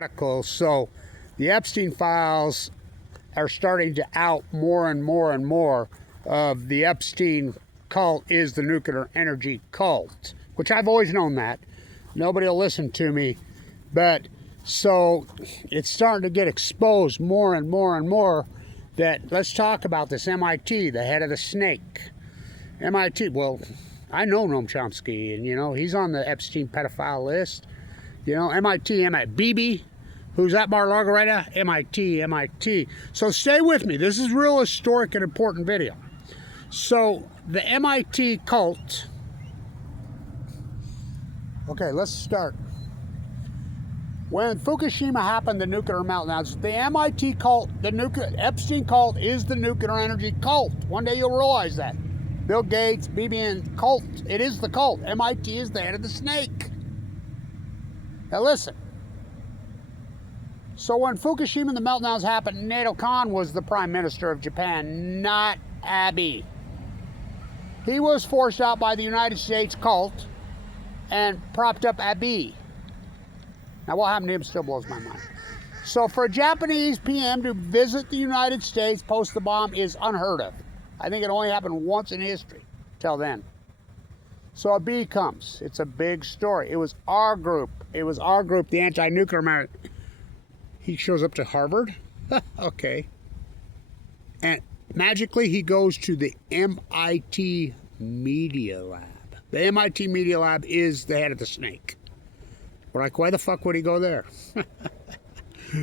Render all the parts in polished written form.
articles. So the Epstein files are starting to out more and more and more of the Epstein cult is the nuclear energy cult, which I've always known that. Nobody will listen to me. But so it's starting to get exposed more and more and more that let's talk about this MIT, the head of the snake. MIT, well, I know Noam Chomsky, and he's on the Epstein pedophile list. MIT, BB, who's at Mar-a-Lago right now? MIT. So stay with me. This is real historic and important video. So the MIT cult. Okay, let's start. When Fukushima happened, the nuclear meltdowns, the MIT cult, Epstein cult is the nuclear energy cult. One day you'll realize that. Bill Gates, BB cult, it is the cult. MIT is the head of the snake. Now listen. So when Fukushima and the meltdowns happened, Nato Kan was the prime minister of Japan, not Abe. He was forced out by the United States cult and propped up Abe. Now what happened to him still blows my mind. So for a Japanese PM to visit the United States post the bomb is unheard of. I think it only happened once in history till then. So Abe comes. It's a big story. It was our group, the anti-nuclear man. He shows up to Harvard. Okay. And magically he goes to the MIT Media Lab. The MIT Media Lab is the head of the snake. We're like, why the fuck would he go there? Well,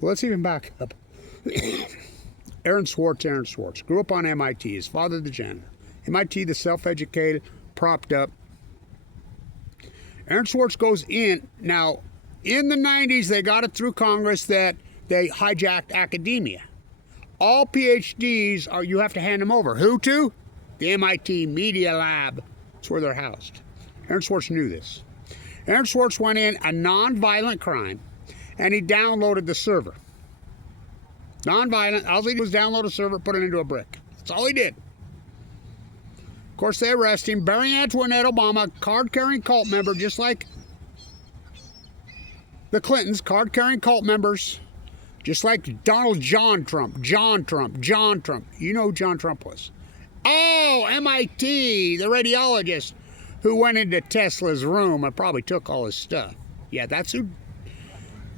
let's even back up. Aaron Swartz grew up on MIT. His father, the janitor. MIT, the self-educated, propped up. Aaron Swartz goes in. Now, in the 90s, they got it through Congress that they hijacked academia. All PhDs, you have to hand them over. Who to? The MIT Media Lab. That's where they're housed. Aaron Swartz knew this. Aaron Swartz went in a non-violent crime, and he downloaded the server. Non-violent. All he did was download a server, put it into a brick. That's all he did. Of course, they arrest him. Barry Antoinette Obama, card-carrying cult member, just like the Clintons, card-carrying cult members, just like John Trump. You know who John Trump was. Oh, MIT, the radiologist who went into Tesla's room and probably took all his stuff. Yeah, that's who.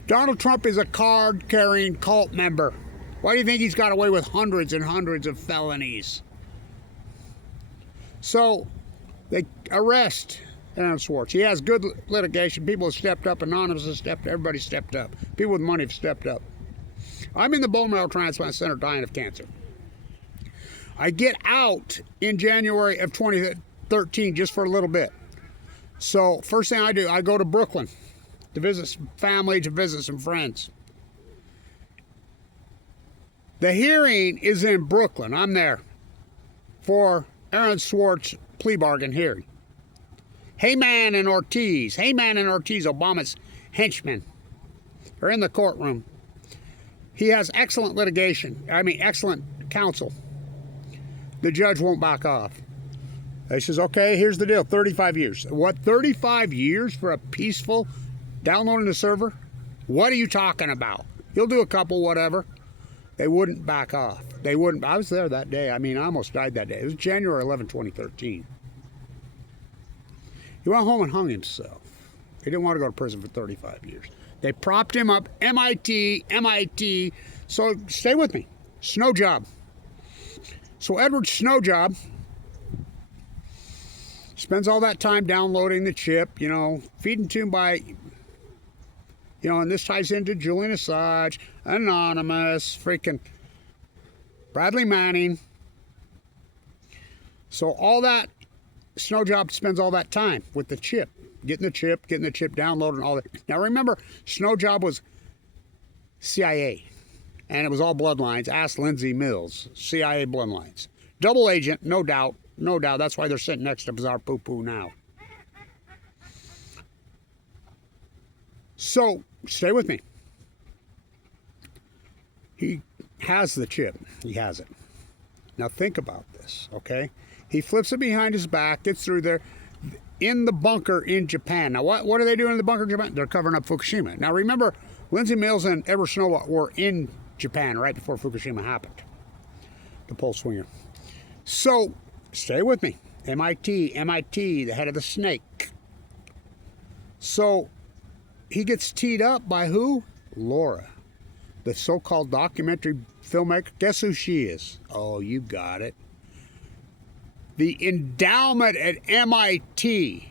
Donald Trump is a card-carrying cult member. Why do you think he's got away with hundreds and hundreds of felonies? So they arrest Aaron Swartz. He has good litigation. People have stepped up. Anonymous has stepped up. Everybody stepped up. People with money have stepped up. I'm in the bone marrow transplant center dying of cancer. I get out in January of 2013 just for a little bit. So first thing I do, I go to Brooklyn to visit some family, to visit some friends. The hearing is in Brooklyn. I'm there for Aaron Swartz plea bargain hearing. Heyman and Ortiz, Obama's henchmen, are in the courtroom. He has excellent excellent counsel. The judge won't back off. He says, okay, here's the deal, 35 years. What, 35 years for a peaceful downloading the server? What are you talking about? You'll do a couple, whatever. They wouldn't back off. They wouldn't. I was there that day. I almost died that day. It was January 11, 2013. He went home and hung himself. He didn't want to go to prison for 35 years. They propped him up. MIT. So stay with me. Snow job. So Edward Snowjob spends all that time downloading the chip, feeding to him by, and this ties into Julian Assange, Anonymous, freaking Bradley Manning. So all that, Snowjob spends all that time with the chip, getting the chip downloaded and all that. Now remember, Snowjob was CIA. And it was all bloodlines. Ask Lindsay Mills, CIA bloodlines. Double agent, no doubt. That's why they're sitting next to Bizarre Poo Poo now. So, stay with me. He has the chip. He has it. Now think about this, okay? He flips it behind his back, gets through there. in the bunker in Japan. Now, what are they doing in the bunker in Japan? They're covering up Fukushima. Now, remember, Lindsay Mills and Edward Snowball were in Japan right before Fukushima happened. The pole swinger. So, stay with me. MIT, the head of the snake. So, he gets teed up by who? Laura, the so-called documentary filmmaker. Guess who she is? Oh, you got it. The endowment at MIT,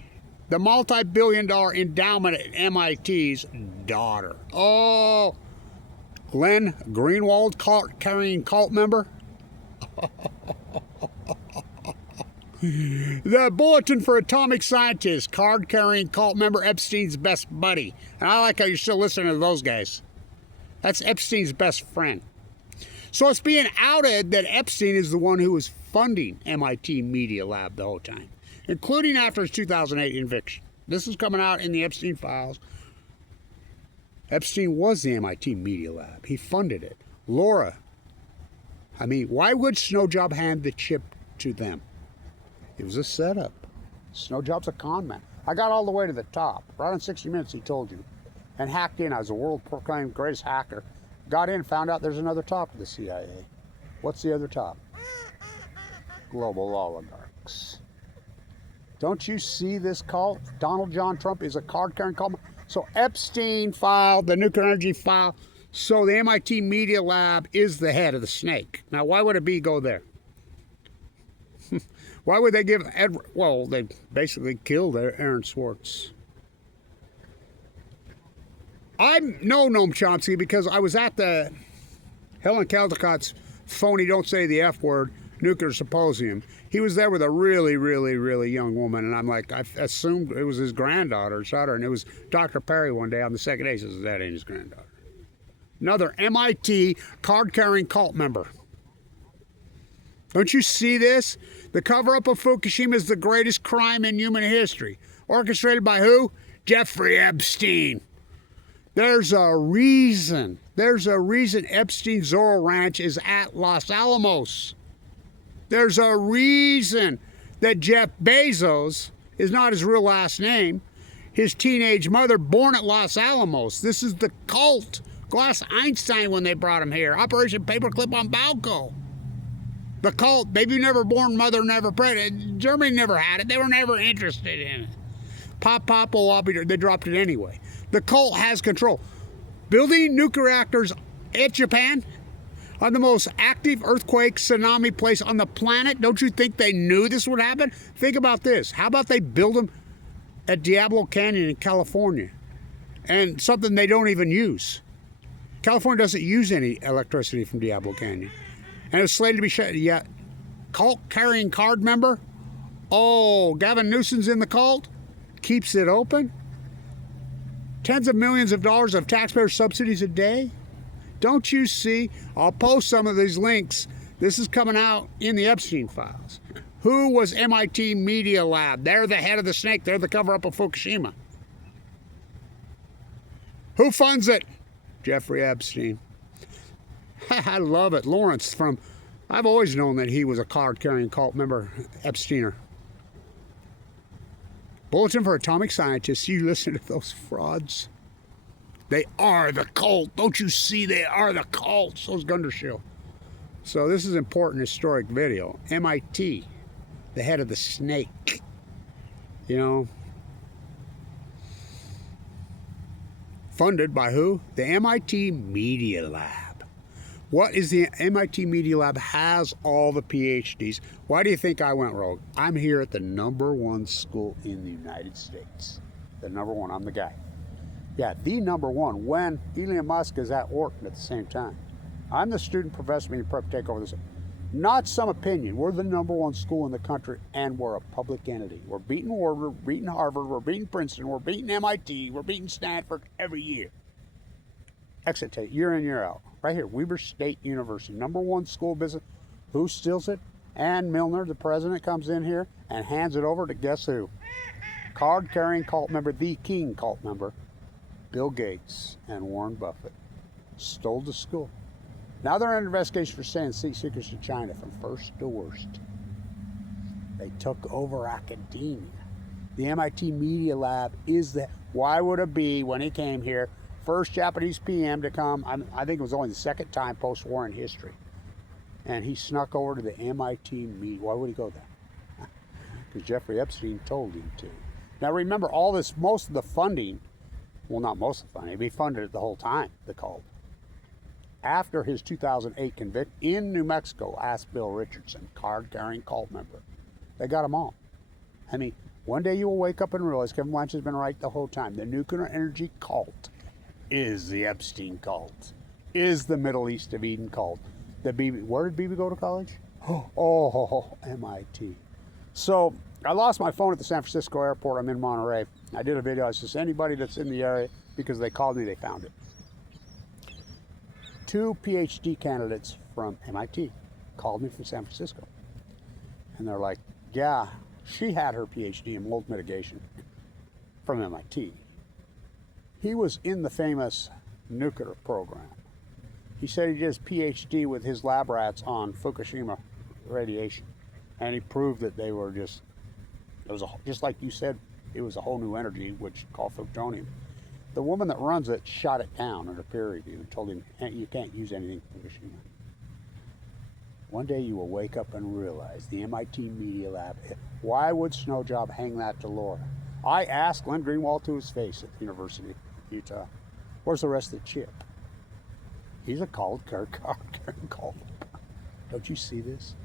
the multi-billion-dollar endowment at MIT's daughter. Oh, Glenn Greenwald, cult-carrying cult member. The Bulletin for Atomic Scientists, card-carrying cult member, Epstein's best buddy. And I like how you're still listening to those guys. That's Epstein's best friend. So it's being outed that Epstein is the one who was funding MIT Media Lab the whole time, including after his 2008 eviction. This is coming out in the Epstein files. Epstein was the MIT Media Lab. He funded it. Laura, I mean, why would Snowjob hand the chip to them? It was a setup. Snowjob's a con man. I got all the way to the top. Right on 60 Minutes, he told you. And hacked in. I was a world-proclaimed greatest hacker. Got in, found out there's another top to the CIA. What's the other top? Global oligarchs. Don't you see this cult? Donald John Trump is a card-carrying cult. So Epstein filed the nuclear energy file. So the MIT Media Lab is the head of the snake. Now, why would a go there? Why would they give Edward? Well, they basically killed Aaron Swartz. I know Noam Chomsky because I was at the Helen Caldicott's phony "Don't Say the F Word" nuclear symposium. He was there with a really, really, really young woman, and I'm like, I assumed it was his granddaughter, shot her, and it was Dr. Perry one day on the second day. He says, that ain't his granddaughter. Another MIT card-carrying cult member. Don't you see this? The cover-up of Fukushima is the greatest crime in human history. Orchestrated by who? Jeffrey Epstein. There's a reason. There's a reason Epstein Zorro Ranch is at Los Alamos. There's a reason that Jeff Bezos is not his real last name. His teenage mother born at Los Alamos. This is the cult. Glass Einstein when they brought him here. Operation Paperclip on Balco. The cult, baby never born, mother never pregnant. Germany never had it. They were never interested in it. Pop, they dropped it anyway. The cult has control. Building nuclear reactors at Japan on the most active earthquake tsunami place on the planet. Don't you think they knew this would happen? Think about this. How about they build them at Diablo Canyon in California? And something they don't even use. California doesn't use any electricity from Diablo Canyon. And it's slated to be shut. Yeah, cult-carrying card member. Oh, Gavin Newsom's in the cult. Keeps it open. Tens of millions of dollars of taxpayer subsidies a day. Don't you see? I'll post some of these links. This is coming out in the Epstein files. Who was MIT Media Lab? They're the head of the snake. They're the cover-up of Fukushima. Who funds it? Jeffrey Epstein. I love it. Lawrence from... I've always known that he was a card-carrying cult member, Epsteiner. Bulletin for Atomic Scientists. You listen to those frauds. They are the cult. Don't you see? They are the cult. So's Gundershill. So this is an important historic video. MIT, the head of the snake. You know. Funded by who? The MIT Media Lab. What is the MIT Media Lab? Has all the PhDs. Why do you think I went rogue? I'm here at the #1 school in the United States. The #1. I'm the guy. Yeah, the #1. When Elon Musk is at Wharton at the same time. I'm the student professor being prepped to take over this. Not some opinion. We're the #1 school in the country, and we're a public entity. We're beating Wharton, we're beating Harvard, we're beating Princeton, we're beating MIT, we're beating Stanford every year. Exit tape, year in, year out. Right here, Weber State University, #1 school business. Who steals it? Ann Milner, the president, comes in here and hands it over to guess who? Card-carrying cult member, the king cult member, Bill Gates and Warren Buffett. Stole the school. Now they're under investigation for sending secrets to China from first to worst. They took over academia. The MIT Media Lab is the... Why would it be, when he came here, first Japanese PM to come. I think it was only the second time post-war in history. And he snuck over to the MIT meet. Why would he go there? Because Jeffrey Epstein told him to. Now remember, all this, most of the funding, well, not most of the funding, he funded it the whole time, the cult. After his 2008 conviction in New Mexico, asked Bill Richardson, card-carrying cult member. They got them all. I mean, one day you will wake up and realize Kevin Blanch has been right the whole time. The nuclear energy cult is the Epstein cult, is the Middle East of Eden cult. The BB, where did BB go to college? Oh, MIT. So I lost my phone at the San Francisco airport. I'm in Monterey. I did a video. I said, anybody that's in the area, because they called me, they found it. 2 PhD candidates from MIT called me from San Francisco. And they're like, yeah, she had her PhD in mold mitigation from MIT. He was in the famous nuclear program. He said he did his PhD with his lab rats on Fukushima radiation. And he proved that they were just, it was just like you said, it was a whole new energy, which called plutonium. The woman that runs it shot it down in a peer review and told him, you can't use anything from Fukushima. One day you will wake up and realize the MIT Media Lab, why would Snowjob hang that to Laura? I asked Glenn Greenwald to his face at the University of Utah, where's the rest of the chip? He's a cult. Don't you see this?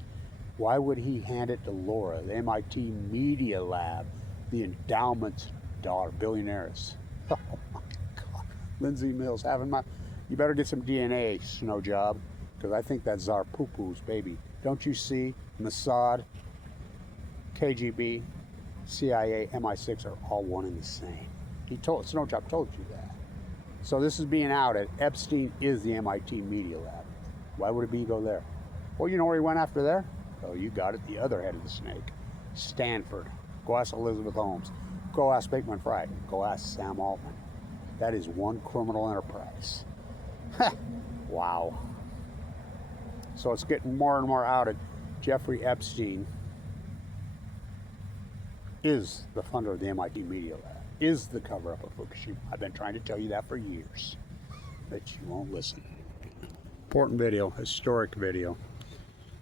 Why would he hand it to Laura, the MIT Media Lab, the endowment's daughter, billionaires? Oh my God. Lindsay Mills having my, you better get some DNA, Snowjob, because I think that's Tsar Poo-Poo's baby. Don't you see Mossad, KGB, CIA, MI6 are all one and the same. Snowjob told you that. So this is being outed. Epstein is the MIT Media Lab. Why would it be go there? Well, you know where he went after there? Oh, you got it, the other head of the snake. Stanford. Go ask Elizabeth Holmes. Go ask Bateman Fry. Go ask Sam Altman. That is one criminal enterprise. Wow. So it's getting more and more outed. Jeffrey Epstein is the funder of the MIT Media Lab, is the cover-up of Fukushima. I've been trying to tell you that for years, but you won't listen. Important video, historic video.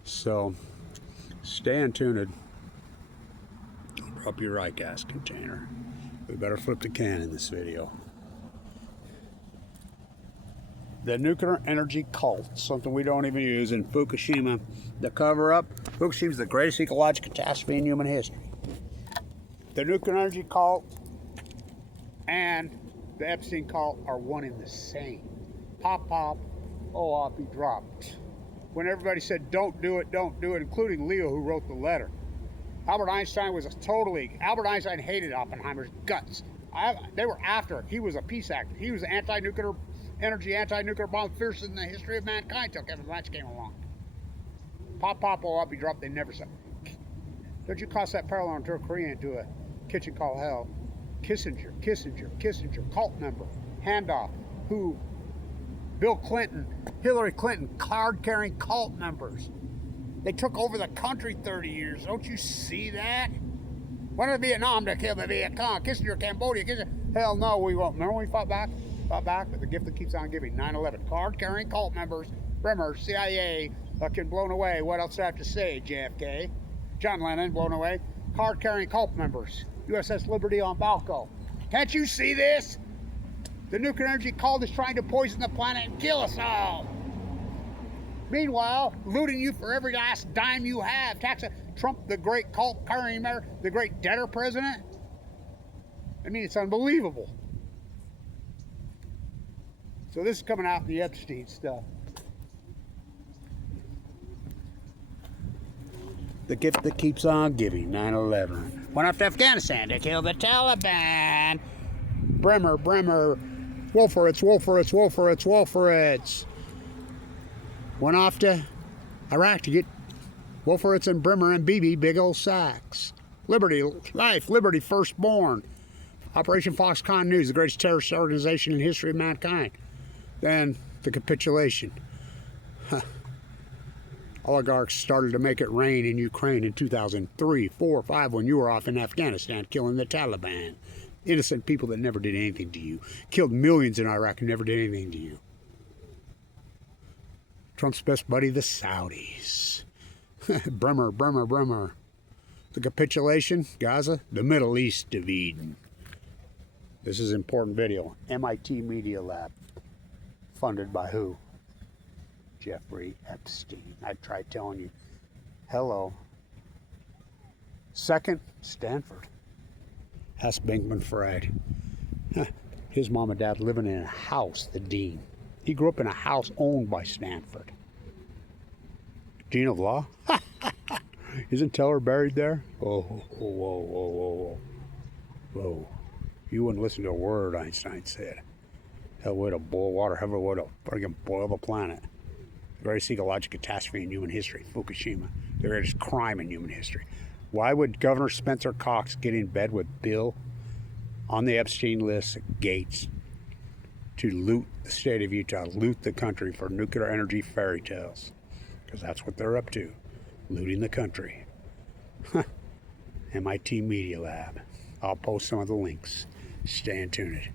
So stay tuned. Drop your right gas container. We better flip the can in this video. The nuclear energy cult, something we don't even use, in Fukushima, the cover-up. Fukushima is the greatest ecological catastrophe in human history. The nuclear energy cult and the Epstein cult are one and the same. Pop, pop, oh, I'll be dropped. When everybody said, don't do it, including Leo, who wrote the letter. Albert Einstein hated Oppenheimer's guts. They were after it. He was a peace actor. He was anti-nuclear energy, anti-nuclear bomb, fiercest in the history of mankind till Kevin Blanch came along. Pop, pop, oh, I'll be dropped. They never said. Don't you cross that parallel into a Korea into a kitchen called hell? Kissinger, cult member, handoff, who Bill Clinton, Hillary Clinton, card-carrying cult members. They took over the country 30 years. Don't you see that? Went to Vietnam to kill the Viet Cong. Kissinger, Cambodia, Kissinger. Hell no, we won't. Remember when we fought back? But the gift that keeps on giving. 9/11. Card-carrying cult members, Bremer, CIA, fucking blown away. What else do I have to say, JFK? John Lennon, blown away. Card-carrying cult members. USS Liberty on Balco. Can't you see this? The nuclear energy cult is trying to poison the planet and kill us all. Meanwhile, looting you for every last dime you have. Trump, the great cult-carrying member, the great debtor president. I mean, it's unbelievable. So this is coming out in the Epstein stuff. The gift that keeps on giving, 9/11. Went off to Afghanistan to kill the Taliban. Bremer, Wolfowitz. Went off to Iraq to get Wolfowitz and Bremer and Beebe big old sacks. Liberty, life, liberty, firstborn. Operation Foxconn News, the greatest terrorist organization in the history of mankind. Then the capitulation. Oligarchs started to make it rain in Ukraine in 2003, 4, 5 when you were off in Afghanistan killing the Taliban. Innocent people that never did anything to you. Killed millions in Iraq and never did anything to you. Trump's best buddy, the Saudis. Bremer. The capitulation, Gaza, the Middle East of Eden. This is an important video. MIT Media Lab. Funded by who? Jeffrey Epstein. I tried telling you. Hello. Second, Stanford. Ask Bankman Fried. His mom and dad living in a house, the dean. He grew up in a house owned by Stanford. Dean of Law? Isn't Teller buried there? Whoa. You wouldn't listen to a word Einstein said. Hell, way to boil water, hell, way to friggin' boil the planet. The greatest ecological catastrophe in human history, Fukushima. The greatest crime in human history. Why would Governor Spencer Cox get in bed with Bill on the Epstein list at Gates to loot the state of Utah, loot the country for nuclear energy fairy tales? Because that's what they're up to, looting the country. MIT Media Lab. I'll post some of the links. Stay tuned.